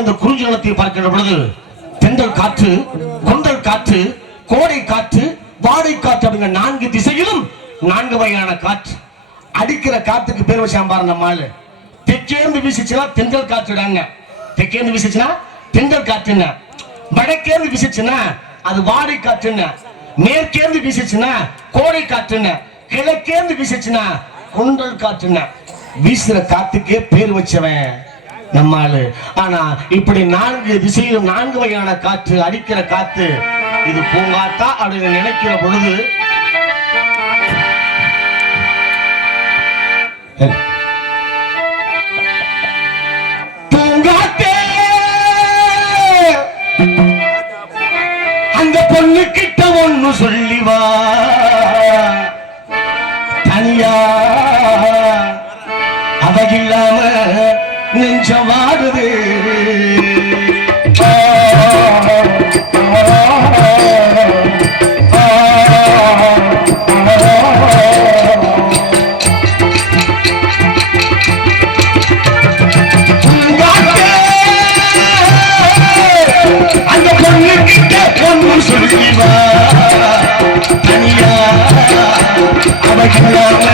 இந்த குறிஞ்சி நிலத்தை பொழுது தென்றல் காற்று கொண்டல் காற்று கோடை காற்று வாடை காற்று அப்படிங்கிற நான்கு திசையிலும் நான்கு வகையான காற்று. அடிக்கிற காத்துக்கு பேர் வச்சாம் பாருங்க மாலு தெற்கேந்து வீசிச்சுன்னா தென்றல் காற்றுடாங்க. தெற்கேந்து வீசிச்சுன்னா தென்றல் காற்றுங்க. வடக்கேந்து வீசிச்சுன்னா அது வாடை காற்றுன்னு மேற்கேந்து வீசிச்சுன்னா கோடை காற்றுன்னு கிழக்கேந்து வீசிச்சுன்னா கொண்டல் காற்றுன்னு வீசுற காத்துக்கே பேர் வச்சவன். நம்மால். ஆனா இப்படி நான்கு திசையும் நான்கு வகையான காற்று அடிக்கிற காத்து இது பூங்காத்தா அப்படின்னு நினைக்கிற பொழுது பூங்காத்தே! அந்த பொண்ணு கிட்ட ஒண்ணு சொல்லிவா. সংকট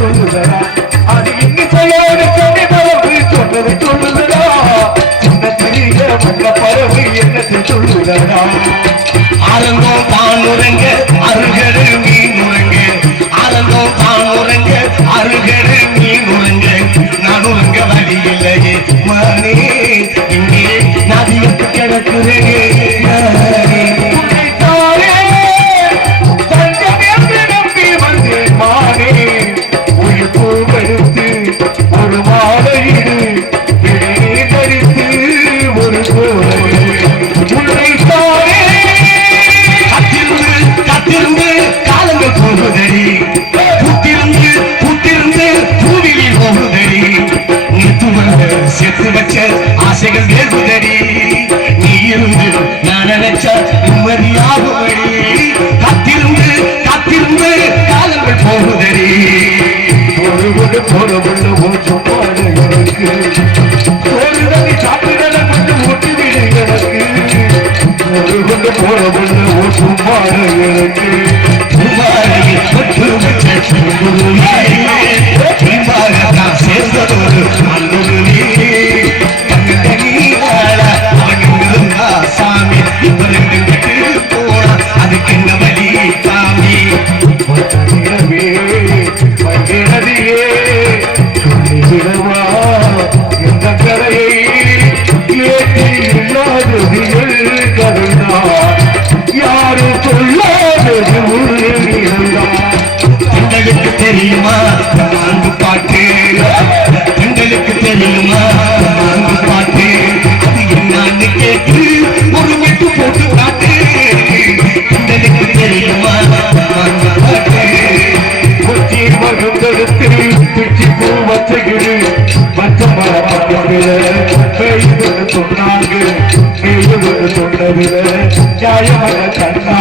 yang. சாப்பிட்டு போற ஒண்ணு கொஞ்சம் போன எனக்கு ஒரு சிறுவா சொன்னாங்க பெய்து சொன்னதில் நியாயமான கண்ணா